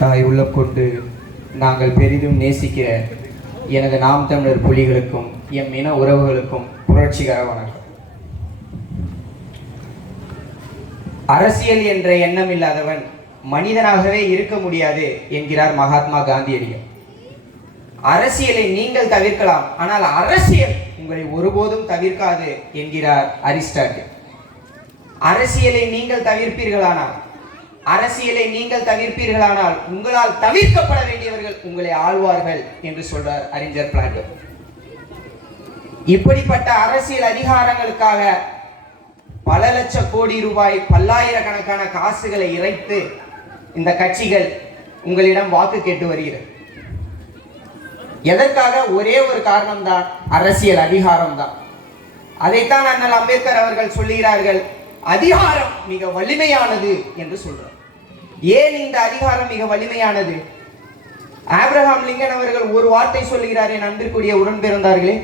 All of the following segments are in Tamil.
தாய் உள்ளம் கொண்டு நாங்கள் பெரிதும் நேசிக்கிற எனது நாம் தமிழர் புலிகளுக்கும் எம் இன உறவுகளுக்கும் புரட்சிகர வணக்கம். அரசியல் என்ற எண்ணம் இல்லாதவன் மனிதனாகவே இருக்க முடியாது என்கிறார் மகாத்மா காந்தியடிகள். அரசியலை நீங்கள் தவிர்க்கலாம் ஆனால் அரசியல் உங்களை ஒருபோதும் தவிர்க்காது என்கிறார் அரிஸ்டாட்டில். அரசியலை நீங்கள் தவிர்ப்பீர்களானால் அரசியலை நீங்கள் தவிர்ப்பீர்களானால் உங்களால் தவிர்க்கப்பட வேண்டியவர்கள் உங்களை ஆழ்வார்கள் என்று சொல்றார் அறிஞர் பிளாட்டோ. இப்படிப்பட்ட அரசியல் அதிகாரங்களுக்காக பல லட்ச கோடி ரூபாய் பல்லாயிரக்கணக்கான காசுகளை இறைத்து இந்த கட்சிகள் உங்களிடம் வாக்கு கேட்டு வருகிறது. எதற்காக? ஒரே ஒரு காரணம் தான் அரசியல் அதிகாரம் தான் அதைத்தான் அண்ணல் அம்பேத்கர் அவர்கள் சொல்லுகிறார்கள் அதிகாரம் மிக வலிமையானது என்று சொல்றார். ஏன் இந்த அதிகாரம் மிக வலிமையானது? ஆப்ரஹாம் லிங்கன் அவர்கள் ஒரு வார்த்தை சொல்லுகிறார் என் அன்பிற்குரிய உடன் பிறந்தார்களே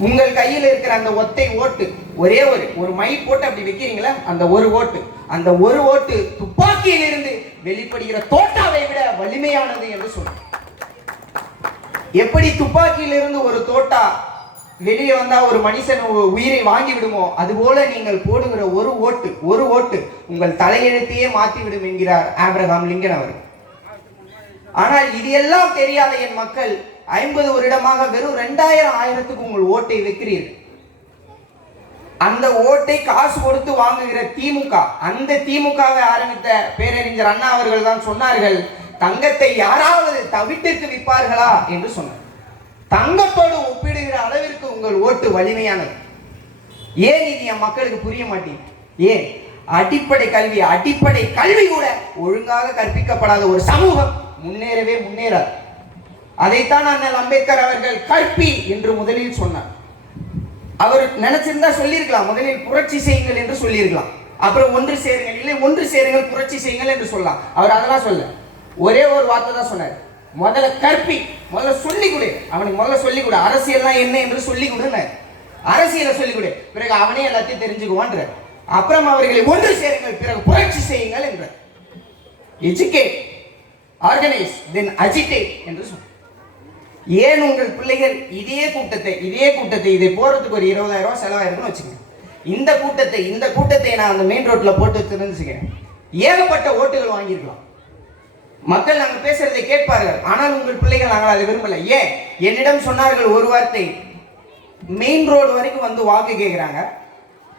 உங்கள் கையில் இருக்கிற அந்த ஒத்தை ஓட்டு ஒரே ஒரு ஒரு மை போட்டு அப்படி வைக்கிறீங்களா? அந்த ஒரு ஓட்டு அந்த ஒரு ஓட்டு துப்பாக்கியிலிருந்து வெளிப்படுகிற தோட்டாவை விட வலிமையானது என்று சொல்றார். எப்படி துப்பாக்கியிலிருந்து ஒரு தோட்டா வெளியே வந்தா ஒரு மனுஷன் உயிரை வாங்கி விடுமோ? அதுபோல நீங்கள் போடுகிற ஒரு ஓட்டு ஒரு ஓட்டு உங்கள் தலையெழுத்தையே மாற்றிவிடும் என்கிறார் ஆப்ரஹாம் லிங்கன் அவர் ஆனால் இது எல்லாம் தெரியாத என் மக்கள் ஐம்பது வருடமாக வெறும் ரெண்டாயிரம் ஆயிரத்துக்கு உங்கள் ஓட்டை வைக்கிறீர்கள். அந்த ஓட்டை காசு கொடுத்து வாங்குகிற திமுக அந்த திமுகவை ஆரம்பித்த பேரறிஞர் அண்ணா அவர்கள் தான் சொன்னார்கள் தங்கத்தை யாராவது தவிட்டுக்கு விற்பார்களா? என்று சொன்னார். தங்கத்தோடு ஒப்பிடுகிற அளவிற்கு உங்கள் ஓட்டு வலிமையானது. ஏன் இது என் மக்களுக்கு புரிய மாட்டேங்குது ஏன்? அடிப்படை கல்வி அடிப்படை கல்வி கூட ஒழுங்காக கற்பிக்கப்படாத ஒரு சமூகம் முன்னேறவே முன்னேறாது. அதைத்தான் அண்ணல் அம்பேத்கர் அவர்கள் கற்பி என்று முதலில் சொன்னார். அவர் நினைச்சிருந்தா சொல்லியிருக்கலாம் முதலில் புரட்சி செய்யுங்கள் என்று சொல்லியிருக்கலாம். அப்புறம் ஒன்று சேருங்கள் இல்லை ஒன்று சேருங்கள் புரட்சி செய்யுங்கள் என்று சொல்லலாம். அவர் அதெல்லாம் சொல்ல ஒரே ஒரு வார்த்தை தான் சொன்னார். முதல்ல கற்பி. முதல்ல சொல்லி கொடு அவனுக்கு முதல்ல சொல்லி கொடு அரசியல்லாம் என்ன என்று சொல்லி கொடுன்னு அரசியலை சொல்லி கொடு பிறகு அவனே எல்லாத்தையும் தெரிஞ்சுக்குவான்ற. அப்புறம் அவர்களை ஒன்று சேருங்கள். பிறகு புரட்சி செய்யுங்கள் என்ற எஜுகேட் ஆர்கனைஸ் தென் அஜிடேட் என்று சொன்னார் ஏன் உங்கள் பிள்ளைகள் இதே கூட்டத்தை இதே கூட்டத்தை இதை போறதுக்கு ஒரு இருபதாயிரம் ரூபாய் செலவாயிருக்குன்னு வச்சுக்கோங்க. இந்த கூட்டத்தை இந்த கூட்டத்தை நான் அந்த மெயின் ரோட்ல போட்டு தெரிஞ்சுக்கிறேன் ஏகப்பட்ட ஓட்டுகள் வாங்கியிருக்கலாம். மக்கள் நாங்கள் பேசுறதை கேட்பார்கள். ஆனால் உங்கள் பிள்ளைகள் நாங்கள் அதை விரும்பல. ஏன்? என்னிடம் சொன்னார்கள் ஒரு வார்த்தை. மெயின் ரோடு வரைக்கும் வந்து வாக்கு கேட்குறாங்க.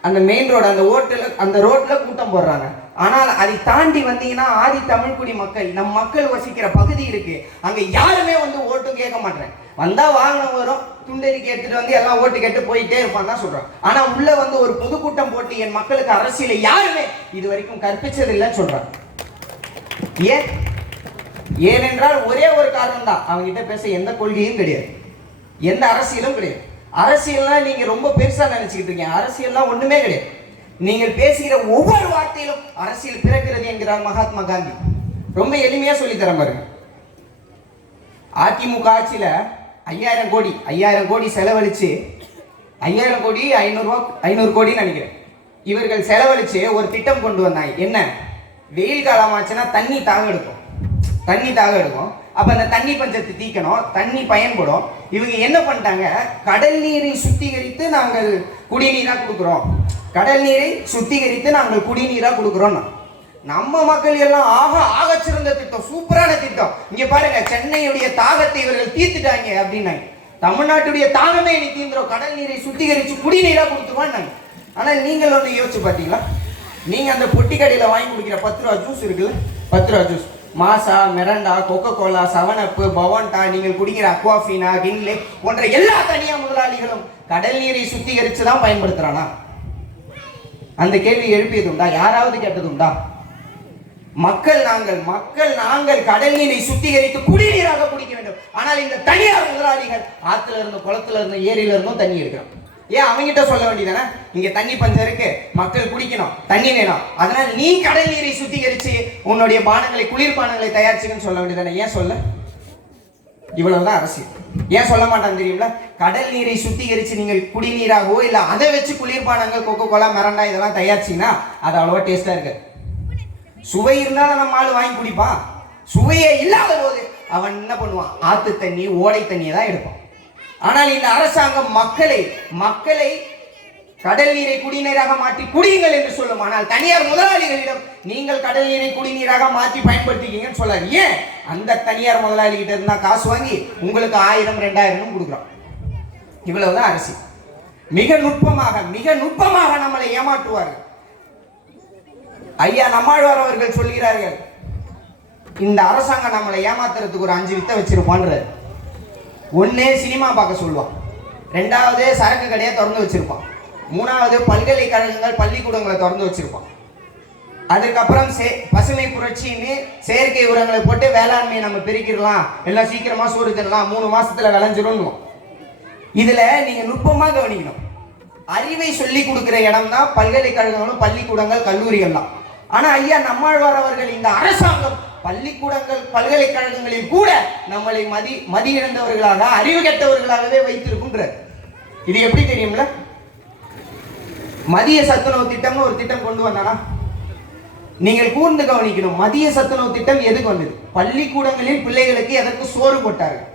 அந்த மெயின் ரோடு அந்த ஓட்டில் அந்த ரோட்டில் கூட்டம் போடுறாங்க. ஆனால் அதை தாண்டி வந்தீங்கன்னா ஆதி தமிழ்குடி மக்கள் நம் மக்கள் வசிக்கிற பகுதி இருக்கு. அங்கே யாருமே வந்து ஓட்டும் கேட்க மாட்டேன். வந்தால் வாகனம் வரும். துண்டறிக்கை எடுத்துட்டு வந்து எல்லாம் ஓட்டு கேட்டு போயிட்டே இருப்பான் தான் சொல்கிறான் ஆனால் உள்ள வந்து ஒரு பொதுக்கூட்டம் போட்டு என் மக்களுக்கு அரசியலை யாருமே இது வரைக்கும் கற்பிச்சது இல்லைன்னு ஏன்? ஏனென்றால் ஒரே ஒரு காரணம் தான் அவங்ககிட்ட பேச எந்த கொள்கையும் கிடையாது. எந்த அரசியலும் கிடையாது. அரசியல்லாம் நீங்க ரொம்ப பெருசா நினச்சிக்கிட்டு இருக்கீங்க. அரசியல்லாம் ஒண்ணுமே கிடையாது. நீங்கள் பேசுகிற ஒவ்வொரு வார்த்தையிலும் அரசியல் பிறக்கிறது என்கிறார் மகாத்மா காந்தி. ரொம்ப எளிமையா சொல்லி தரேன் பாருங்க. அதிமுக ஆட்சியில ஐயாயிரம் கோடி ஐயாயிரம் கோடி செலவழிச்சு ஐயாயிரம் கோடி ஐநூறுரூவா ஐநூறு கோடின்னு நினைக்கிறேன். இவர்கள் செலவழிச்சு ஒரு திட்டம் கொண்டு வந்தாங்க. என்ன? வெயில் காலம் ஆச்சுன்னா தண்ணி தாக எடுக்கும். தண்ணி தாக எடுக்கும் அப்போ அந்த தண்ணி பஞ்சத்தை தீக்கணும் தண்ணி பயன்படும். இவங்க என்ன பண்ணிட்டாங்க? கடல் நீரை சுத்திகரித்து நாங்கள் குடிநீராக கொடுக்குறோம். கடல் நீரை சுத்திகரித்து நாங்கள் குடிநீராக கொடுக்குறோம் நம்ம மக்கள் எல்லாம் ஆக ஆக சிறந்த திட்டம் சூப்பரான திட்டம். இங்க பாருங்க சென்னையுடைய தாகத்தை இவர்கள் தீர்த்துட்டாங்க அப்படின்னாங்க தமிழ்நாட்டுடைய தாகமே இனி தீர்ந்துரும் கடல் நீரை சுத்திகரித்து குடிநீராக கொடுத்துருவான்னாங்க ஆனால் நீங்கள் வந்து யோசிச்சு பார்த்தீங்களா? நீங்கள் அந்த பொட்டி கடையில் வாங்கி குடிக்கிற பத்து ரூபா ஜூஸ் இருக்குல்ல? பத்து ரூபா juice Maaza Mirinda Coca Cola சவனப்பு Bovonto Bovonto நீங்கள் குடிக்கிற அக்வாஃபீனா கின்லே போன்ற எல்லா தனியார் முதலாளிகளும் கடல் நீரை சுத்திகரித்து தான் பயன்படுத்துகிறானா அந்த கேள்வி எழுப்பியது உண்டா யாராவது கேட்டது உண்டா மக்கள் நாங்கள் மக்கள் நாங்கள் கடல் நீரை சுத்திகரித்து குடிநீராக குடிக்க வேண்டும். ஆனால் இந்த தனியார் முதலாளிகள் ஆற்றுல இருந்து குளத்துல இருந்து ஏரியில இருந்தும் தண்ணி எடுக்கிறோம் ஏன் அவங்கிட்ட சொல்ல வேண்டியதானே இங்க தண்ணி பஞ்சம் இருக்கு. மக்கள் குடிக்கணும் தண்ணி வேணும். அதனால நீ கடல் நீரை சுத்திகரிச்சு உன்னுடைய பானங்களை குளிர்பானங்களை தயாரிச்சுக்கன்னு சொல்ல வேண்டியதானே ஏன் சொல்ல? இவ்வளவுதான் அரசியல். ஏன் சொல்ல மாட்டான் தெரியும்ல கடல் நீரை சுத்திகரிச்சு நீங்கள் குடிநீராகவோ இல்ல அதை வச்சு குளிர்பானங்கள் கொக்கோ கோலா மிரண்டா இதெல்லாம் தயாரிச்சீங்கன்னா அது அவ்வளவா டேஸ்டா இருக்கு. சுவை இருந்தால் நம்ம ஆள் வாங்கி குடிப்பான். சுவையே இல்லாத போது அவன் என்ன பண்ணுவான்? ஆத்து தண்ணி ஓடை தண்ணியை தான் எடுப்பான். ஆனால் இந்த அரசாங்கம் மக்களை மக்களை கடல் நீரை குடிநீராக மாற்றி குடியுங்கள் என்று சொல்லும். ஆனால் தனியார் முதலாளிகளிடம் நீங்கள் கடல் நீரை குடிநீராக மாற்றி பயன்படுத்திக்கீங்கன்னு சொல்லாது ஏன்? அந்த தனியார் முதலாளிகிட்ட இருந்தால் காசு வாங்கி உங்களுக்கு ஆயிரம் ரெண்டாயிரம் கொடுக்குறோம் இவ்வளவுதான் அரசு. மிக நுட்பமாக மிக நுட்பமாக நம்மளை ஏமாற்றுவார்கள். ஐயா நம்மாழ்வார் அவர்கள் சொல்கிறார்கள் இந்த அரசாங்கம் நம்மளை ஏமாத்துறதுக்கு ஒரு அஞ்சு வித்தை வச்சிருப்பான்றாரு. ஒன்று சினிமா பார்க்க சொல்லுவான். ரெண்டாவது சரக்கு கடையை திறந்து வச்சிருப்பான். மூணாவது பல்கலைக்கழகங்கள் பள்ளிக்கூடங்களை திறந்து வச்சிருப்பான். அதுக்கப்புறம் சே பசுமை புரட்சின்னு செயற்கை உரங்களை போட்டு வேளாண்மையை நம்ம பெருக்கிடலாம். எல்லாம் சீக்கிரமா சோறு தரலாம் மூணு மாசத்துல விளைஞ்சிரும் இதுல நீங்க நுட்பமா கவனிக்கணும். அறிவை சொல்லி கொடுக்கிற இடம் தான் பல்கலைக்கழகங்களும் பள்ளிக்கூடங்கள் கல்லூரிகள் தான் ஆனா ஐயா நம்மாழ்வார் அவர்கள் இந்த அரசாங்கம் பள்ளிக்கூடங்கள் பல்கலைக்கழகங்களில் கூட நம்மளை மதி மதி இழந்தவர்களாக அறிவு கெட்டவர்களாகவே வைத்திருக்கின்ற. இது எப்படி தெரியும்ல? மதிய சத்துணவு திட்டம்னு ஒரு திட்டம் கொண்டு வந்தானா? நீங்கள் கூர்ந்து கவனிக்கணும் மதிய சத்துணவு திட்டம் எதுக்கு வந்தது? பள்ளிக்கூடங்களில் பிள்ளைகளுக்கு எதற்கு சோறு போட்டார்கள்?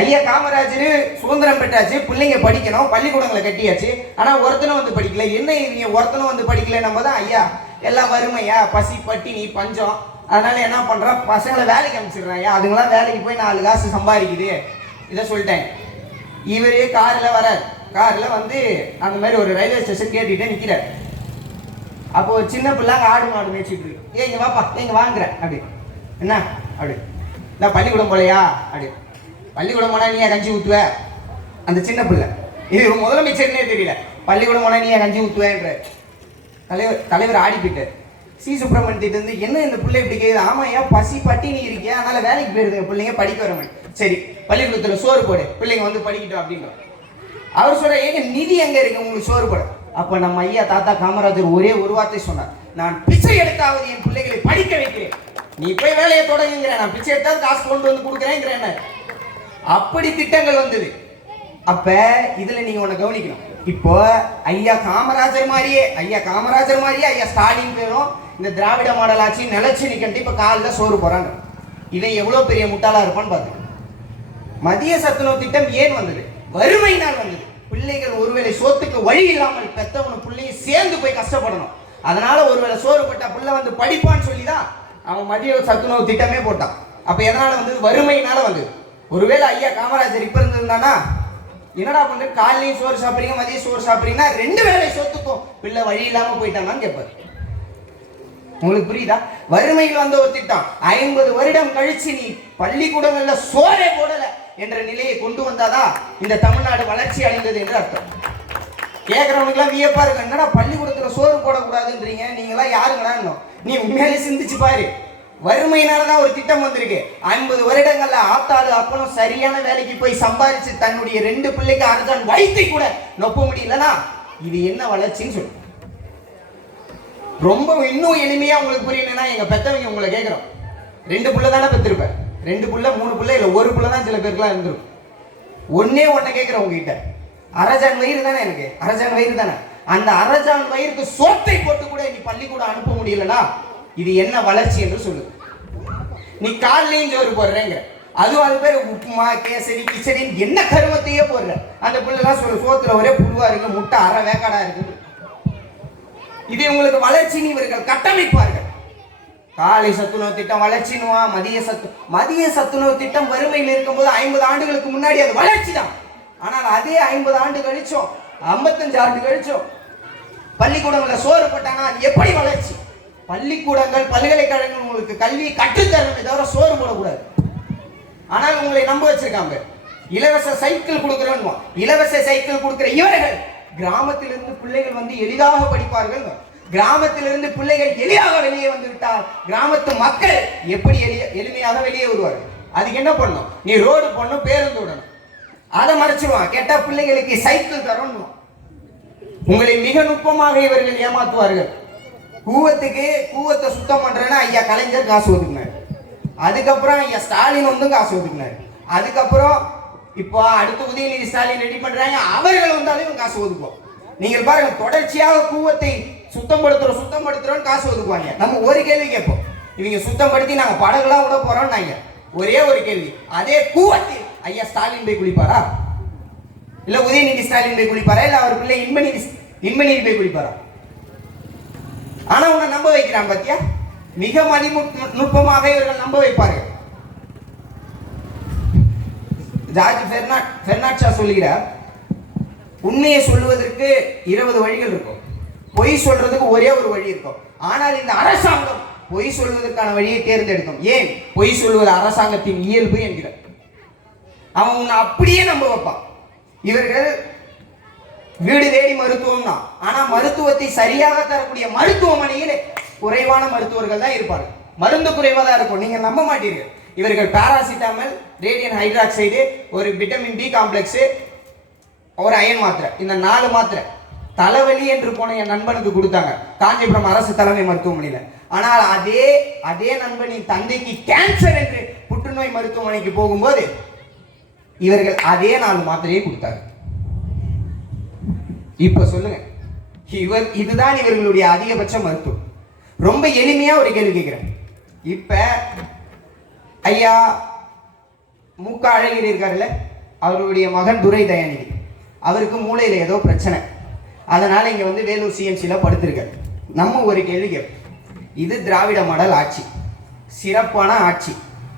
ஐயா காமராஜர் சுதந்திரம் பெற்றாச்சு பிள்ளைங்க படிக்கணும் பள்ளிக்கூடங்களை கட்டியாச்சு ஆனா ஒருத்தனும் வந்து படிக்கல. என்ன இவங்க ஒருத்தனும் வந்து படிக்கல நம்ம தான் ஐயா எல்லாம் வறுமையா? பசி பட்டினி பஞ்சம். அதனால என்ன பண்ணுறா பசங்களை வேலைக்கு அனுப்பிச்சிடுறான் அதுங்களாம் வேலைக்கு போய் நாலு காசு சம்பாதிக்குது. இதை சொல்லிட்டேன். இவரே காரில் வர காரில் வந்து அந்த மாதிரி ஒரு ரயில்வே ஸ்டேஷன் கேட்டுக்கிட்டே நிற்கிறார் அப்போ ஒரு சின்ன பிள்ளைங்க ஆடு மாடு மேய்ச்சிட்டு இருக்கு. ஏ இங்கே வாப்பா. ஏ, வாங்குறேன் அப்படி. என்ன? அப்படி. நான் பள்ளிக்கூடம் போலையா? அப்படி. பள்ளிக்கூடம் போனால் நீ ஏன் கஞ்சி ஊற்றுவ அந்த சின்ன பிள்ளை. இது முதலமைச்சர்னே தெரியல. பள்ளிக்கூடம் போனால் நீ கஞ்சி ஊற்றுவேன்ற தலைவர் தலைவர் ஆடி போயிட்டார் சி. சுப்பிரமணியத்திட்ட இருந்து என்ன இந்த பிள்ளை இப்படி கேக்குது? ஆமா ஏன் பசி பட்டினி இருக்கியா? அதனால வேலைக்கு போயிருது பிள்ளைங்க படிக்க வர மாட்டேன். சரி பள்ளிக்கூடத்துல சோறு போடு பிள்ளைங்க வந்து படிக்கட்டும் அப்படின்றோம் அவர் சொல்ற ஏங்க நிதி எங்க இருக்கு? உங்களுக்கு சோறு போட. அப்ப நம்ம ஐயா தாத்தா காமராஜர் ஒரே ஒரு வார்த்தை சொன்னார். நான் பிச்சை எடுத்தாவது என் பிள்ளைகளை படிக்க வைக்கிறேன். நீ போய் வேலையை தொடங்குங்கிற நான் பிச்சை எடுத்தாவது காசு கொண்டு வந்து கொடுக்குறேங்கிறேன் அப்படி திட்டங்கள் வந்தது. அப்ப இதுல நீங்க உன்னை கவனிக்கணும். இப்போ ஐயா காமராஜர் மாதிரியே ஐயா காமராஜர் மாதிரியே ஐயா ஸ்டாலின் பேரும் இந்த திராவிட மாடல் ஆட்சி நிலச்சி நிக்கண்டு இப்போ காலில் சோறு போகிறாங்க இவன் எவ்வளோ பெரிய முட்டாளாக இருப்பான்னு பார்த்துக்கணும் மதிய சத்துணவு திட்டம் ஏன் வந்தது? வறுமையினால் வந்தது. பிள்ளைகள் ஒருவேளை சோத்துக்கு வழி இல்லாமல் பெத்தவனும் பிள்ளையும் சேர்ந்து போய் கஷ்டப்படணும். அதனால ஒருவேளை சோறு போட்டா பிள்ளை வந்து படிப்பான்னு சொல்லி தான் அவன் மதிய சத்துணவு திட்டமே போட்டான். அப்போ எதனால வந்தது? வறுமையினால வந்தது. ஒருவேளை ஐயா காமராஜர் இப்போ இருந்திருந்தானா? என்னடா பண்ணுறது காலையும் சோறு சாப்பிட்றீங்க மதியம் சோறு சாப்பிட்றீங்கன்னா ரெண்டு வேலை சொத்துக்கும். பிள்ளை வழி இல்லாமல் போயிட்டானான்னு கேட்பாரு உங்களுக்கு புரியுதா? வறுமையில் வந்த ஒரு திட்டம். ஐம்பது வருடம் கழிச்சு நீ பள்ளிக்கூடங்கள்ல சோறே போடல என்ற நிலையை கொண்டு வந்தாதா இந்த தமிழ்நாடு வளர்ச்சி அடைந்தது என்று அர்த்தம். கேட்குறவனுக்குலாம் வியப்பா இருக்கு என்னடா பள்ளிக்கூடத்தில் சோறு போடக்கூடாதுன்றீங்க? நீங்களாம் யாருங்கடா நீ உண்மையிலே சிந்திச்சு பாரு. வறுமையினால தான் ஒரு திட்டம் வந்திருக்கு. ஐம்பது வருடங்கள்ல ஆத்தாளு அப்பனும் சரியான வேலைக்கு போய் சம்பாதிச்சு தன்னுடைய ரெண்டு பிள்ளைக்கு அரசான் வயிற்றை கூட நொப்ப முடியலனா? இது என்ன வளர்ச்சின்னு சொல்லு. ரொம்ப இன்னும் எளிமையாக உங்களுக்கு புரியணும்னா எங்கள் பெற்றவங்க உங்களை கேட்குறோம் ரெண்டு புள்ள தானே பெற்றிருப்பேன் ரெண்டு புள்ள மூணு புள்ள இல்லை ஒரு புள்ள தான் சில பேருக்குலாம் இருந்திருக்கும். ஒன்னே ஒன்றை கேட்குறேன் உங்ககிட்ட. அரஜான் வயிறு தானே எனக்கு அரஜான் வயிறு தானே? அந்த அரஜான் வயிறுக்கு சோத்தை போட்டு கூட நீ பள்ளிக்கூடம் அனுப்ப முடியலனா இது என்ன வளர்ச்சி என்று சொல்லு. நீ காலையும் சோறு போடுறேங்க அதுவும் அது பேர் உப்புமா கேசரி கிச்சடின்னு என்ன கருமத்தையே போடுற. அந்த பிள்ளைலாம் சொல்லு சோத்துல ஒரே புழுவா இருக்கு முட்டை அரை வேக்காடா இருக்குது. இது உங்களுக்கு வளர்ச்சின்னு இவர்கள் கட்டமைப்பார்கள். காலை சத்துணவு திட்டம் வளர்ச்சினுவா? மதிய சத்து மதிய சத்துணவு திட்டம் வறுமையில் இருக்கும்போது ஐம்பது ஆண்டுகளுக்கு முன்னாடி அது வளர்ச்சி தான் ஆனால் அதே ஐம்பது ஆண்டு கழிச்சோம் ஐம்பத்தஞ்சு ஆண்டு கழிச்சோம் பள்ளிக்கூடங்களில் சோறு போட்டாங்கன்னா அது எப்படி வளர்ச்சி? பள்ளிக்கூடங்கள் பல்கலைக்கழகங்கள் உங்களுக்கு கல்வி கற்றுத்தரணுமே. தவிர சோறு போடக்கூடாது. ஆனால் உங்களை நம்ப வச்சிருக்காங்க. இலவச சைக்கிள் கொடுக்குறோம் இலவச சைக்கிள் கொடுக்குற இவர்கள் கிராமத்திலிருந்து பிள்ளைகள் வந்து எளிதாக படிப்பார்கள். கிராமத்திலிருந்து பிள்ளைகள் எளிதாக வெளியே வந்து விட்டால் கிராமத்து மக்கள் எப்படி எளிய எளிமையாக வெளியே வருவார்கள்? அதுக்கு என்ன பண்ணணும்? நீ ரோடு போடணும் பேருந்து விடணும். அதை மறைச்சிருவான் கேட்டா பிள்ளைகளுக்கு சைக்கிள் தரணும். உங்களை மிக நுட்பமாக இவர்கள் ஏமாத்துவார்கள். கூவத்துக்கு கூவத்தை சுத்தம் பண்றேன்னா ஐயா கலைஞர் காசு ஒதுக்குனாரு. அதுக்கப்புறம் ஐயா ஸ்டாலின் வந்து காசு ஒதுக்குனாரு. அதுக்கப்புறம் இப்போ அடுத்த உதயநிதி ஸ்டாலின் ரெடி பண்றாங்க. அவர்கள் வந்தாலும் இவங்க காசு ஒதுக்குவோம். நீங்கள் பாருங்க தொடர்ச்சியாக கூவத்தை சுத்தம் படுத்துறோம் சுத்தம் படுத்துறோம் காசு ஒதுக்குவாங்க. நம்ம ஒரு கேள்வி கேட்போம். இவங்க சுத்தப்படுத்தி நாங்க படகுலாம் விட போறோம்னாங்க. ஒரே ஒரு கேள்வி. அதே கூவத்தில் ஐயா ஸ்டாலின் போய் குளிப்பாரா? இல்ல உதயநிதி ஸ்டாலின் போய் குளிப்பாரா? இல்ல அவர் பிள்ளை இன்பநிதி இன்பநிதி போய் குளிப்பாரா? ஆனா உன்னை நம்ப வைக்கிறான் பாத்தியா? மிக மதிமு நுட்பமாக இவர்கள் நம்ப வைப்பார்கள். ஜார்ஜ் ஃபெர்னாட் பெர்னாட் சொல்லுகிறார் உண்மையை சொல்லுவதற்கு இருபது வழிகள் இருக்கும். பொய் சொல்றதுக்கு ஒரே ஒரு வழி இருக்கும். ஆனால் இந்த அரசாங்கம் பொய் சொல்வதற்கான வழியை தேர்ந்தெடுக்கும். ஏன்? பொய் சொல்வது அரசாங்கத்தின் இயல்பு என்கிறார். அவன் உன்னை அப்படியே நம்ப வைப்பான். இவர்கள் வீடு தேடி மருத்துவம் தான். ஆனா மருத்துவத்தை சரியாக தரக்கூடிய மருத்துவமனையில் குறைவான மருத்துவர்கள் தான் இருப்பார்கள். மருந்து குறைவாக தான் இருக்கும். நீங்க நம்ப மாட்டீர்கள். இவர்கள் பாராசிட்டாமல் ரேடியன் ஹைட்ராக்சைடு ஒரு விட்டமின் டி காம்ப்ளெக்ஸு ஒரு அயன் மாத்திரை. இந்த நாலு மாத்திரை தலைவலி என்று போன என் நண்பனுக்கு கொடுத்தாங்க. காஞ்சிபுரம் அரசு தலைமை மருத்துவமனையில். ஆனால் அதே அதே நண்பனின் தந்தைக்கு கேன்சர் என்று புற்றுநோய் மருத்துவமனைக்கு போகும்போது இவர்கள் அதே நாலு மாத்திரையை கொடுத்தாங்க இப்ப சொல்லுங்க. இவர் இதுதான் இவர்களுடைய அதிகபட்ச மருத்துவம். ரொம்ப எளிமையா ஒரு கேள்வி கேட்கிறேன். இப்ப ஐயா மூக்க அழகிரி இருக்காருல்ல அவருடைய மகன் துரை தயாநிதி. அவருக்கு மூளையில் ஏதோ பிரச்சனை. அதனால் இங்கே வந்து வேலூர் சிஎம்சியில் படுத்திருக்காரு. நம்ம ஒரு கேள்வி கேட்போம் இது திராவிட மாடல் ஆட்சி. சிறப்பான ஆட்சி.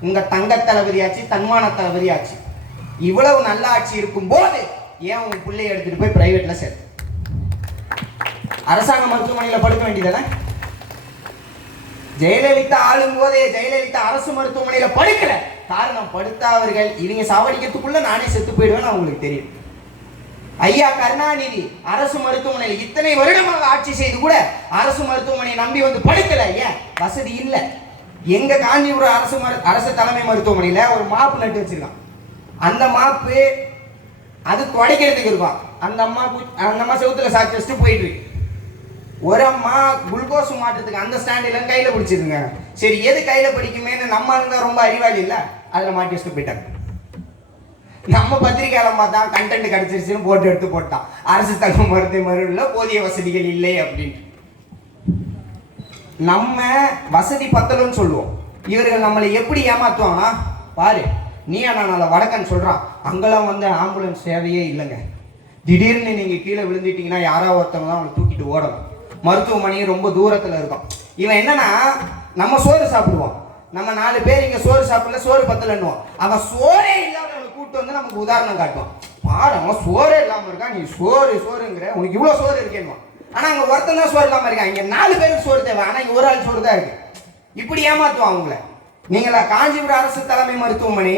உங்கள் தங்க தளபதி ஆட்சி தன்மான தளபதி ஆட்சி. இவ்வளவு நல்ல ஆட்சி இருக்கும்போது ஏன் உங்கள் பிள்ளைய எடுத்துகிட்டு போய் ப்ரைவேட்டில் சேர்த்து அரசாங்க மருத்துவமனையில் படுக்க வேண்டியதானே? ஜெயலலிதா ஆளும் போதே ஜெயலலிதா அரசு மருத்துவமனையில படுக்கல. காரணம் படுத்தா அவர்கள் இவங்க சாவடிக்கிறதுக்குள்ள நானே செத்து போயிடுவேன்னு அவங்களுக்கு தெரியும். ஐயா கருணாநிதி அரசு மருத்துவமனையில் இத்தனை வருடமாக ஆட்சி செய்து கூட அரசு மருத்துவமனையை நம்பி வந்து படுக்கல ஏன் வசதி இல்லை. எங்க காஞ்சிபுரம் அரசு அரசு தலைமை மருத்துவமனையில ஒரு மாப்பு நட்டு வச்சிருக்கான். அந்த மாப்பு அது துடைக்கிறதுக்கு இருக்கும். அந்த அம்மா அந்த அம்மா செவுத்துல சாச்சு வச்சுட்டு போயிட்டு இருக்கு. ஒரு அம்மா குளுக்கோஸ் மாட்டுறதுக்கு அந்த ஸ்டாண்டில் கையில் பிடிச்சிருங்க. சரி எது கையில் பிடிக்குமேன்னு நம்ம இருந்தால் ரொம்ப அறிவாளி இல்லை? அதில் மாட்டி வச்சுட்டு போயிட்டாங்க. நம்ம பத்திரிக்கையாளர் பார்த்தா கண்டென்ட் கிடைச்சிருச்சுன்னு போட்டு எடுத்து போட்டான். அரசு தகவல் மருத்துவ மருவில் போதிய வசதிகள் இல்லை அப்படின்ட்டு நம்ம வசதி பத்தலன்னு சொல்லுவோம். இவர்கள் நம்மளை எப்படி ஏமாத்துவாங்கன்னா பாரு நீ நான் வடக்கன் சொல்றான். அங்கெல்லாம் வந்து ஆம்புலன்ஸ் சேவையே இல்லைங்க. திடீர்னு நீங்க கீழே விழுந்துட்டீங்கன்னா யாராவது ஒருத்தவங்க தான் அவங்களை தூக்கிட்டு ஓடணும். மருத்துவமனையும் ரொம்ப தூரத்தில் இருக்கும் இவன் என்னன்னா நம்ம சோறு சாப்பிடுவோம் நம்ம நாலு பேர் இங்கே சோறு சாப்பிடல சோறு பத்தலன்னுவோம் அவன் சோறே இல்லாதவங்களை கூட்டு வந்து நமக்கு உதாரணம் காட்டுவான். பாரு அவன் சோறே இல்லாமல் இருக்கான் நீ சோறு சோறுங்கிற. உனக்கு இவ்வளோ சோறு இருக்கேன்னுவான். ஆனால் அங்கே ஒருத்தன் தான் சோறு இல்லாமல் இருக்கான். இங்கே நாலு பேருக்கு சோறு தேவை. ஆனால் இங்கே ஒரு ஆள் சோறு தான் இருக்கு. இப்படி ஏமாத்துவான் அவங்கள. நீங்களா காஞ்சிபுரம் அரசு தலைமை மருத்துவமனை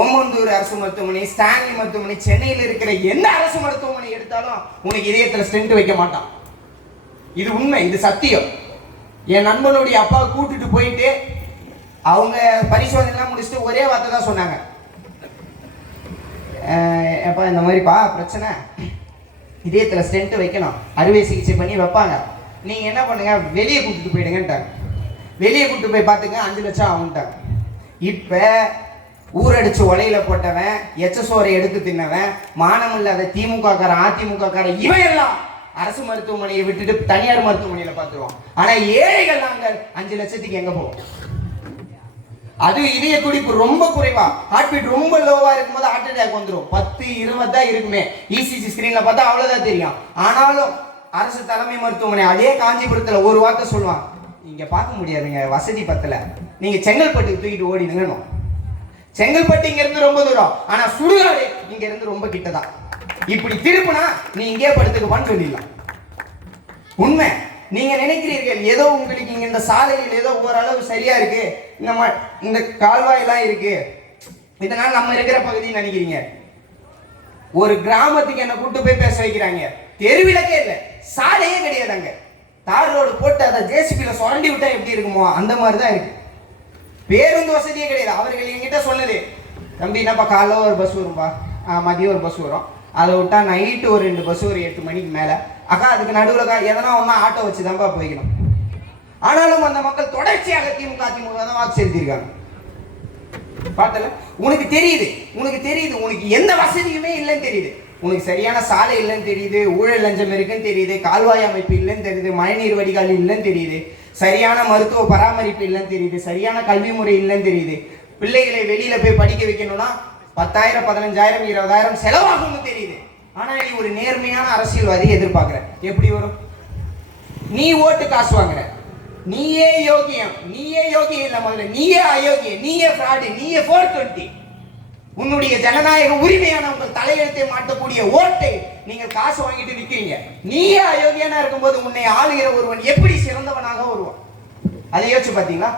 ஓமந்தூர் அரசு மருத்துவமனை ஸ்டான்லி மருத்துவமனை சென்னையில் இருக்கிற எந்த அரசு மருத்துவமனை எடுத்தாலும் உனக்கு இதயத்தில் ஸ்டென்ட் வைக்க மாட்டான். இது உண்மை இது சத்தியம். என் நண்பனுடைய அப்பாவை கூட்டிட்டு போயிட்டு அவங்க பரிசோதனைலாம் முடிச்சுட்டு ஒரே வார்த்தை தான் சொன்னாங்க. எப்பா இந்த மாதிரிப்பா பிரச்சனை. இதயத்தில் ஸ்டென்ட்டு வைக்கணும். அறுவை சிகிச்சை பண்ணி வைப்பாங்க. நீங்கள் என்ன பண்ணுங்க? வெளியே கூப்பிட்டு போயிடுங்கன்ட்டாங்க. வெளியே கூப்பிட்டு போய் பார்த்துங்க அஞ்சு லட்சம் ஆகும்ட்டாங்க. இப்போ ஊரடிச்சு உலையில போட்டவன் எச்ச சோறை எடுத்து தின்னவன் மானம் இல்லாத திமுக காரன் அதிமுக காரன் இவன் எல்லாம் அரசு மருத்துவமனையை விட்டுட்டு தனியார் மருத்துவமனையில பார்த்துருவோம். ஆனா ஏழைகள் நாங்கள் அஞ்சு லட்சத்துக்கு எங்க போவோம்? அது இதய துடிப்பு ரொம்ப குறைவா. ஹார்ட் பீட் ரொம்ப லோவா இருக்கும்போது ஹார்ட் அட்டாக் வந்துரும். பத்து இருபது தான் இருக்குமே. இசிசி ஸ்கிரீன்ல பார்த்தா அவ்வளவுதான் தெரியும். ஆனாலும் அரசு தலைமை மருத்துவமனை அதே காஞ்சிபுரத்துல ஒரு வார்த்தை சொல்லுவான். இங்க பார்க்க முடியாதுங்க வசதி பத்தல. நீங்க செங்கல்பட்டுக்கு தூக்கிட்டு ஓடிடுங்கன்னு செங்கல்பட்டு இங்க இருந்து ரொம்ப தூரம். ஆனா சுடுகாடு இங்க இருந்து ரொம்ப கிட்டதான். இப்படி திருப்புனா நீ இங்கே படுத்துக்குவான்னு சொல்லிடலாம் உண்மை. நீங்க நினைக்கிறீர்கள் ஏதோ உங்களுக்கு இங்க இந்த சாலையில் ஏதோ ஓரளவு சரியா இருக்கு. இந்த ம- இந்த கால்வாயெல்லாம் இருக்கு. இதனால நம்ம இருக்கிற பகுதின்னு நினைக்கிறீங்க. ஒரு கிராமத்துக்கு என்ன கூட்டு போய் பேச வைக்கிறாங்க. தெருவிளக்கே இல்லை. சாலையே கிடையாது அங்க. தார் ரோடு போட்டு அதை ஜேசிபியில சுரண்டி விட்டா எப்படி இருக்குமோ அந்த மாதிரி தான் இருக்கு. பேருந்து வசதியே கிடையாது. அவர்கள் என்கிட்ட சொன்னது தம்பி என்னப்பா காலைல ஒரு பஸ் வரும்பா? மதியம் ஒரு பஸ் வரும். அதை விட்டா நைட்டு ஒரு ரெண்டு பஸ் ஒரு எட்டு மணிக்கு மேலே. அக்கா அதுக்கு நடுவில் எதனா ஒன்றா ஆட்டோ வச்சு தான்ப்பா போய்க்கணும். ஆனாலும் அந்த மக்கள் தொடர்ச்சியாக திமுக திமுக தான் வாக்கு செலுத்தியிருக்காங்க. பார்த்தல? உனக்கு தெரியுது உனக்கு தெரியுது உனக்கு எந்த வசதியுமே இல்லைன்னு தெரியுது. உனக்கு சரியான சாலை இல்லைன்னு தெரியுது ஊழல் லஞ்சம் இருக்குன்னு தெரியுது கால்வாய் அமைப்பு இல்லைன்னு தெரியுது மழைநீர் வடிகால் இல்லைன்னு தெரியுது சரியான மருத்துவ பராமரிப்பு இல்லைன்னு தெரியுது சரியான கல்வி முறை இல்லைன்னு தெரியுது. பிள்ளைகளை வெளியில போய் படிக்க வைக்கணும்னா பத்தாயிரம் பதினஞ்சாயிரம் இருபதாயிரம் செலவாகும்னு தெரியுது. ஆனா நீ ஒரு நேர்மையான அரசியல்வாதி எதிர்பார்க்குற. எப்படி வரும்? நீ ஓட்டு காசு வாங்குற. நீயே யோகியம். நீயே யோகியம் இல்லை முதல்ல. நீயே அயோக்கியம். நீயே ஃப்ராடு நீயே ஃபோர் டுவெண்ட்டி உன்னுடைய ஜனநாயக உரிமையான உங்கள் தலையெழுத்தை மாட்டக்கூடிய ஓட்டை நீங்கள் காசு வாங்கிட்டு நிற்கிறீங்க நீயே அயோக்கியனா இருக்கும்போது உன்னை ஆளுகிற ஒருவன் எப்படி சிறந்தவனாக வருவான்? அதை யோசிச்சு பார்த்தீங்களா?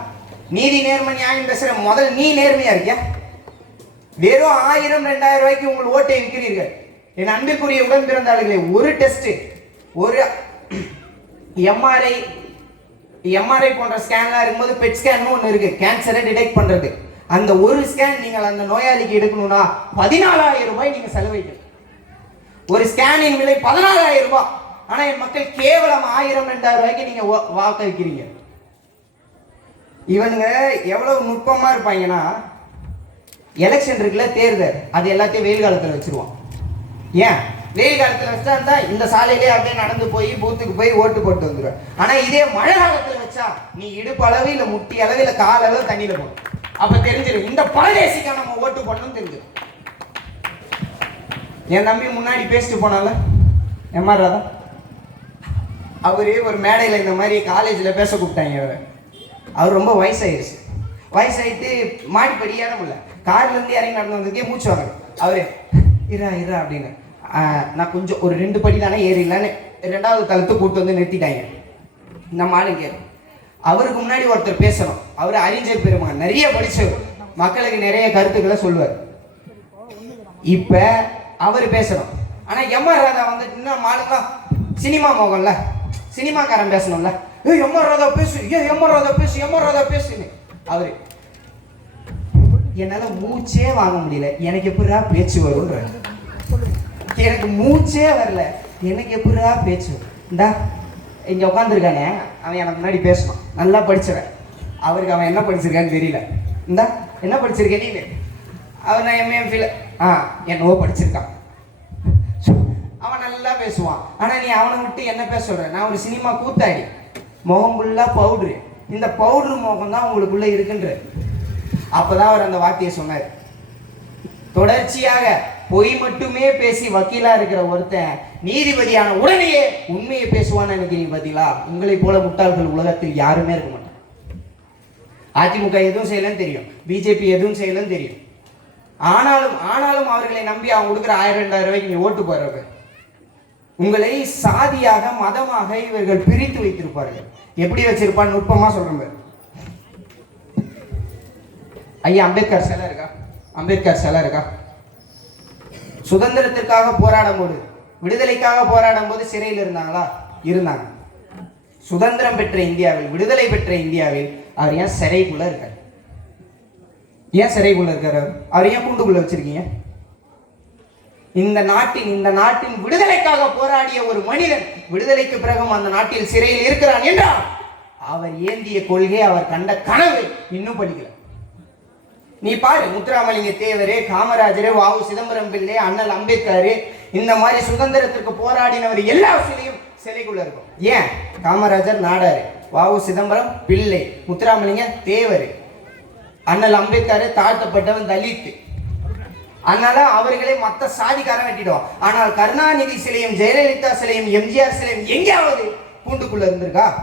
நீதி நேர்மை நியாயம் பேசுற முதல் நீ நேர்மையா இருக்கியா? வெறும் ஆயிரம் ரெண்டாயிரம் ரூபாய்க்கு உங்கள் ஓட்டை விற்கிறீர்கள். என் அன்பிற்குரிய உடன் பிறந்தாளர்களே ஒரு டெஸ்ட் ஒரு எம்ஆர்ஐ எம்ஆர்ஐ போன்ற ஸ்கேன்லாம் இருக்கும்போது பெட் ஸ்கேன் ஒன்று இருக்கு. கேன்சரை டிடெக்ட் பண்றது. அந்த ஒரு ஸ்கேன் நீங்கள் அந்த நோயாளிக்கு எடுக்கணும்னா பதினாலாயிரம் ரூபாய் நீங்க செலவழிக்கணும் ஒரு ஸ்கேனின் விலை பதினாலாயிரம் ரூபாய். ஆனா என் மக்கள் கேவலம் ஆயிரம் ரெண்டாயிரம் ரூபாய்க்கு நீங்க வா- வாக்க வைக்கிறீங்க. இவனுங்க எவ்வளவு நுட்பமா இருப்பாங்கன்னா எலெக்ஷன் இருக்குல்ல தேர்தல். அது எல்லாத்தையும் வெயில் காலத்தில் வச்சுருவோம். ஏன்? வெயில் காலத்தில் வச்சா இருந்தால் இந்த சாலையிலே அப்படியே நடந்து போய் பூத்துக்கு போய் ஓட்டு போட்டு வந்துடும் ஆனால் இதே மழை காலத்தில் வச்சா நீ இடுப்பு அளவு இல்லை முட்டி அளவு இல்லை கால் அளவு தண்ணியில் போகும் அப்போ தெரிஞ்சிடும். இந்த பரதேசிக்கா நம்ம ஓட்டு பண்ணணும் தெரிஞ்சிடும். என் தம்பி முன்னாடி பேசிட்டு போனால எம்ஆர் ராதா? அவரு ஒரு மேடையில் இந்த மாதிரி காலேஜில் பேச கூப்பிட்டாங்க அவர் அவர் ரொம்ப வயசாயிருச்சு. வயசாயிட்டு மாடிப்படி ஏற முடியல கார்லேருந்து இறங்கி நடந்து வந்ததுக்கே மூச்சு வாங்க அவரு இரா இரா அப்படின்னு. நான் கொஞ்சம் ஒரு ரெண்டு படி தானே ஏறிடலான்னு ரெண்டாவது தளத்தை கூப்பிட்டு வந்து நிறுத்திட்டாங்க. நம்ம ஆளுங்க அவருக்கு முன்னாடி ஒருத்தர் பேசணும். அவர் அறிஞ்ச பெருமா நிறைய படிச்சவர். மக்களுக்கு நிறைய கருத்துக்களை சொல்லுவார். இப்ப அவர் பேசணும். ஆனா எம்ஆர் ராதா வந்து இன்னும் ஆளுங்களாம் சினிமா மோகம்ல சினிமாக்காரன் பேசணும்ல. ஏ எம்ஆர் ராதா பேசு. ஏ எம் ஆர் ராதா பேசு எம்ஆர் ராதா பேசுன்னு. அவரு. என்னால் மூச்சே வாங்க முடியல. எனக்கு எப்படிரா பேச்சு வரும்ன்ற எனக்கு மூச்சே வரல. எனக்கு எப்படிரா பேச்சு இந்தா இங்கே உட்காந்துருக்கானே அவன் எனக்கு முன்னாடி பேசணும். நல்லா படிச்சவன். அவருக்கு அவன் என்ன படிச்சிருக்கான்னு தெரியல. இந்தா என்ன படிச்சிருக்க நீ? அவர் நான் எம்ஏஎம்ஃபில் ஆ என்னவோ படிச்சிருக்கான். அவன் நல்லா பேசுவான். ஆனால் நீ அவனை விட்டு என்ன பேச சொல்கிற நான் ஒரு சினிமா கூத்தாடி. முகம் ஃபுல்லாக பவுட்ரு இந்த பவுடர் மோகம் தான் உங்களுக்குள்ள இருக்குன்ற. அப்போதான் அவர் அந்த வார்த்தையை சொன்னார். தொடர்ச்சியாக பொய் மட்டுமே பேசி வக்கீலா இருக்கிற ஒருத்தன் நீதிபதியான உடனேயே உண்மையை பேசுவான்னு நினைக்கிறீங்க பதிலா உங்களை போல முட்டாள்கள் உலகத்தில் யாருமே இருக்க மாட்டாங்க. அதிமுக எதுவும் செய்யலன்னு தெரியும். பிஜேபி எதுவும் செய்யலன்னு தெரியும். ஆனாலும் ஆனாலும் அவர்களை நம்பி அவங்க கொடுக்குற ஆயிரம் ரெண்டாயிரம் ரூபாய்க்கு நீ ஓட்டு போடுறவங்க உங்களை சாதியாக மதமாக இவர்கள் பிரித்து வைத்திருப்பார்கள். எப்படி வச்சிருப்பான்னு நுட்பமா சொல்றேன் பாரு. ஐயா அம்பேத்கர் சிலை இருக்கா? அம்பேத்கர் சிலை இருக்கா? சுதந்திரத்திற்காக போராடும் போது விடுதலைக்காக போராடும் போது சிறையில் இருந்தாங்களா? இருந்தாங்க. சுதந்திரம் பெற்ற இந்தியாவில் விடுதலை பெற்ற இந்தியாவில் அவர் ஏன் சிறைக்குள்ள இருக்கார்? ஏன் சிறைக்குள்ள இருக்கார்? அவர்? அவர் ஏன் கூண்டுக்குள்ள வச்சிருக்கீங்க? இந்த நாட்டின் இந்த நாட்டின் விடுதலைக்காக போராடிய ஒரு மனிதன் விடுதலைக்கு பிறகும் அந்த நாட்டில் சிறையில் இருக்கிறான் என்றால் அவர் ஏந்திய கொள்கை அவர் கண்ட கனவு இன்னும் படிக்கல. நீ பாரு முத்துராமலிங்க தேவரு காமராஜர் வாவு சிதம்பரம் பிள்ளை அண்ணல் அம்பேத்கர் இந்த மாதிரி சுதந்திரத்திற்கு போராடினவர் எல்லா சிலையும் சிலைக்குள்ள இருக்கும். ஏன்? காமராஜர் நாடாரு வாவு சிதம்பரம் பிள்ளை முத்துராமலிங்க தேவர். அண்ணல் அம்பேத்கர் தாழ்த்தப்பட்டவன் தலித்து. அதனால அவர்களே மற்ற சாதிக்காரன் வெட்டிடும் ஆனால் கருணாநிதி சிலையும் ஜெயலலிதா சிலையும் எம்ஜிஆர் சிலையும் எங்கேயாவது கூண்டுக்குள்ள இருந்திருக்கா?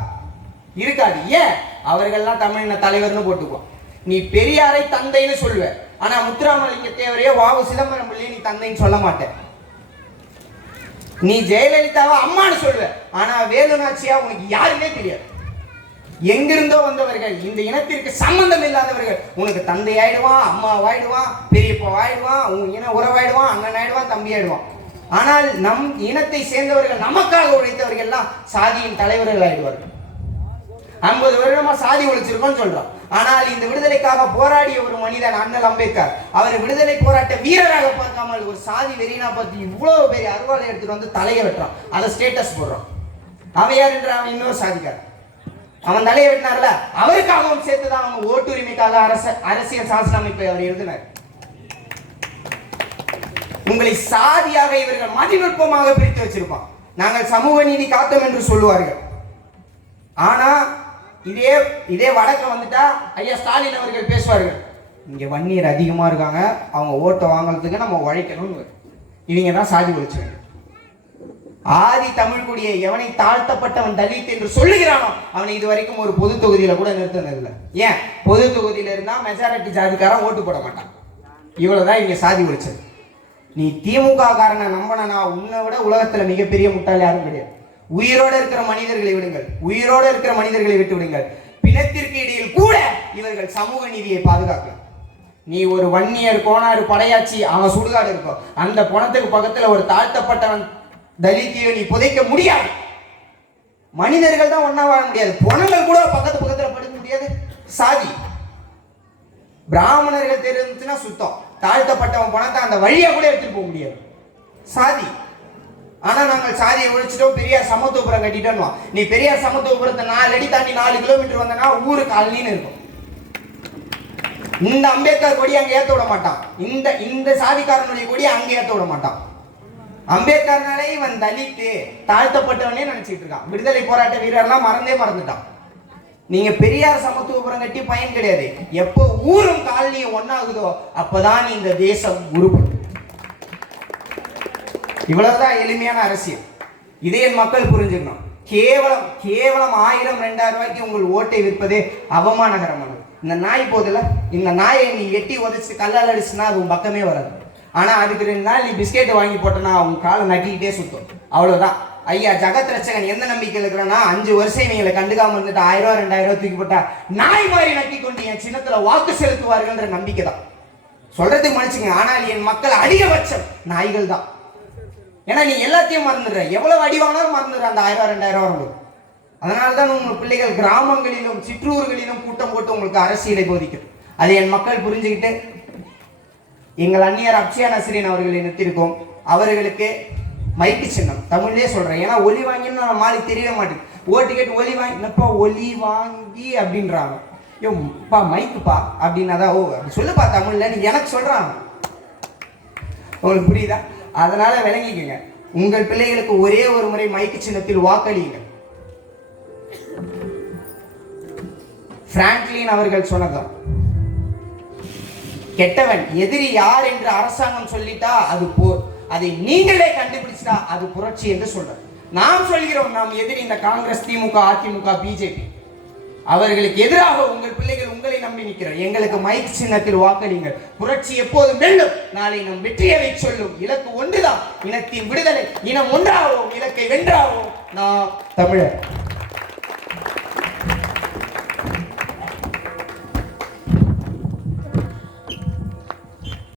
இருக்காது. ஏன்? அவர்கள்லாம் தமிழின தலைவர்னு போட்டுக்குவோம் நீ பெரியாரை தந்தைன்னு சொல்லுவ. ஆனா முத்துராமலிங்க தேவரையோ வாவு சிதம்பரம் பிள்ளையை நீ தந்தைன்னு சொல்ல மாட்டேன். நீ ஜெயலலிதாவை அம்மான்னு சொல்லுவ. ஆனா வேலுநாச்சியா உனக்கு யாருமே தெரியாது. எங்கிருந்தோ வந்தவர்கள் இந்த இனத்திற்கு சம்பந்தம் இல்லாதவர்கள் உனக்கு தந்தை ஆயிடுவான் அம்மா ஆயிடுவான் பெரியப்பா ஆயிடுவான் உன் இன உறவாயிடுவான் அண்ணன் ஆயிடுவான் தம்பி ஆயிடுவான். ஆனால் நம் இனத்தை சேர்ந்தவர்கள் நமக்காக உழைத்தவர்கள்லாம் சாதியின் தலைவர்கள் ஆயிடுவார்கள். ஐம்பது வருடமா சாதி ஒழிச்சிருக்கோம்னு சொல்றோம். ஆனால் இந்த விடுதலைக்காக போராடிய ஒரு மனிதன் அண்ணல் அம்பேத்கர் அவர் விடுதலை போராட்ட வீரராக பார்க்காமல் ஒரு சாதி வெறினா பார்த்து இவ்வளவு பெரிய அருவாலை எடுத்துட்டு வந்து தலையை வெட்டுறான். அதை ஸ்டேட்டஸ் போடுறான். அவன் என்ற அவன் இன்னொரு சாதிக்காரன். அவன் தலையை வெட்டினார்ல? அவருக்காகவும் சேர்த்துதான் அவங்க ஓட்டுரிமைக்காக அரச அரசியல் சாசன அமைப்பை அவர் எழுதினார். உங்களை சாதியாக இவர்கள் மதிநுட்பமாக பிரித்து வச்சிருப்பான். நாங்கள் சமூக நீதி காத்தோம் என்று சொல்லுவார்கள். ஆனா இதே இதே வடக்க வந்துட்டா ஐயா ஸ்டாலின் அவர்கள் பேசுவார்கள். இங்க வன்னியர் அதிகமா இருக்காங்க அவங்க ஓட்டை வாங்குறதுக்கு நம்ம உழைக்கணும்னு. இவங்க தான் சாதி ஒழிச்சவங்க. ஆதி தமிழ்குடியை எவனை தாழ்த்தப்பட்டவன் தலித் என்று சொல்லுகிறானோ அவனை இதுவரைக்கும் ஒரு பொது தொகுதியில கூட நிறுத்தினதில்லை. ஏன்? பொது தொகுதியில இருந்தா மெஜாரிட்டி ஜாதிக்காரன் ஓட்டு போட மாட்டான். இவ்வளவுதான் இங்க சாதி ஒழிச்சது. நீ திமுக காரனை நம்பனா உன்னை விட உலகத்துல மிகப்பெரிய முட்டாள் யாரும் கிடையாது. உயிரோட இருக்கிற மனிதர்களை விடுங்கள். உயிரோட இருக்கிற மனிதர்களை விட்டு விடுங்கள். பிணத்திற்கு இடையில் கூட இவர்கள் சமூக நீதியை பாதுகாக்கலாம். நீ ஒரு வன்னியர் கோணாறு படையாச்சி அவன் சுடுகாடு இருக்கும். அந்த பணத்துக்கு பக்கத்துல ஒரு தாழ்த்தப்பட்டவன் தலித்தியோ நீ புதைக்க முடியாது. மனிதர்கள் தான் ஒண்ணா வாழ முடியாது. பொணங்கள் கூட பக்கத்து பக்கத்துல படுக்க முடியாது. சாதி. பிராமணர்கள் தெரிஞ்சுன்னா சுத்தம். தாழ்த்தப்பட்டவன் பணத்தை அந்த வழியை கூட எடுத்துட்டு போக முடியாது. சாதி. ஆனா நாங்கள் சாதியை ஒழிச்சிட்டோம் பெரியார் சமத்துவபுரம் கட்டிட்டோம் நீ பெரியார் சமத்துவபுரத்தை நாலு அடி தாண்டி நாலு கிலோமீட்டர் வந்தனா ஊரு காலனின்னு இருக்கும். இந்த அம்பேத்கர் கொடி அங்க ஏத்த விட மாட்டான். இந்த இந்த சாதிக்காரனுடைய கொடி அங்க ஏத்த விட மாட்டான். அம்பேத்கர்னாலே இவன் தலித்து தாழ்த்தப்பட்டவனே நினைச்சிட்டு இருக்கான். விடுதலை போராட்ட வீரர்லாம் மறந்தே மறந்துட்டான். நீங்க பெரியார் சமத்துவபுரம் கட்டி பயன் கிடையாது. எப்போ ஊரும் காலனியும் ஒன்னாகுதோ அப்பதான் இந்த தேசம் உருப்படும். இவ்வளவுதான் எளிமையான அரசியல். இதே என் மக்கள் புரிஞ்சுக்கணும். கேவலம் கேவலம் ஆயிரம் ரெண்டாயிரம் ரூபாய்க்கு உங்கள் ஓட்டை விற்பதே அவமானகரமானது. இந்த நாய் போதில்ல இந்த நாயை நீ எட்டி உதைச்சு கல்லால் அடிச்சுனா அது உன் பக்கமே வராது. ஆனால் அதுக்கு ரெண்டு நாள் நீ பிஸ்கெட் வாங்கி போட்டனா அவங்க காலை நக்கிக்கிட்டே சுத்தம். அவ்வளோதான் ஐயா ஜகத் ரட்சகன் எந்த நம்பிக்கையில் இருக்கிறனா அஞ்சு வருஷம் இவங்களை கண்டுக்காம இருந்துட்டு ஆயிரம் ரூபா ரெண்டாயிரம் ரூபா தூக்கி போட்டா நாய் மாதிரி நக்கி கொண்டு என் சின்னத்தில் வாக்கு செலுத்துவார்கள்ன்ற நம்பிக்கை தான். சொல்றதுக்கு மனுச்சுங்க ஆனால் என் மக்கள் அதிகபட்சம் நாய்கள் தான். ஏன்னா நீ எல்லாத்தையும் மறந்துடுற. எவ்வளவு அடி வாங்கினாலும் மறந்துடுற அந்த ஆயிரம் ரெண்டாயிரம் வரும்போது அதனால தான் உங்கள் பிள்ளைகள் கிராமங்களிலும் சிற்றூர்களிலும் கூட்டம் போட்டு உங்களுக்கு அரசியலை போதிக்கும். அதை என் மக்கள் புரிஞ்சுக்கிட்டு எங்கள் அந்நியர் அக்ஷயா நஸ்ரீன் அவர்களை நிறுத்தியிருக்கோம். அவர்களுக்கு மைக்கு சின்னம். தமிழ்லேயே சொல்கிறேன் ஏன்னா ஒலி வாங்கின்னு நம்ம மாலி தெரியவே மாட்டேங்குது ஓட்டு கேட்டு ஒலி வாங்கி என்னப்பா ஒலி வாங்கி அப்படின்றாங்க. ஐயோப்பா மைக்குப்பா மைக்குப்பா அப்படின்னாதான் ஓ அப்படி சொல்லுப்பா தமிழில். நீ எனக்கு சொல்கிறாங்க உங்களுக்கு புரியுதா? அதனால் விளங்கிக்கங்க. உங்கள் பிள்ளைகளுக்கு ஒரே ஒரு முறை மைக்கு சின்னத்தில் வாக்களியுங்கள். பிராங்க்லின் அவர்கள் சொன்னதான் கெட்டவன் எதிரி யார் என்று அரசாங்கம் சொல்லிட்டா அது போர். அதை நீங்களே கண்டுபிடிச்சிட்டா அது புரட்சி என்று சொல்றேன் நாம் சொல்கிறோம் நாம் எதிரி இந்த காங்கிரஸ் திமுக அதிமுக பிஜேபி. அவர்களுக்கு எதிராக உங்கள் பிள்ளைகள் உங்களை நம்பி நிற்கிறார். எங்களுக்கு மைக் சின்னத்தில் வாக்களிங்கள் புரட்சி எப்போதும் வெல்லும் நாளை நம் வெற்றியவை சொல்லும். இலக்கு ஒன்றுதான். இனத்தின் விடுதலை. இனம் ஒன்றாவோம். இலக்கை வென்றாவோம். நாம் தமிழர்.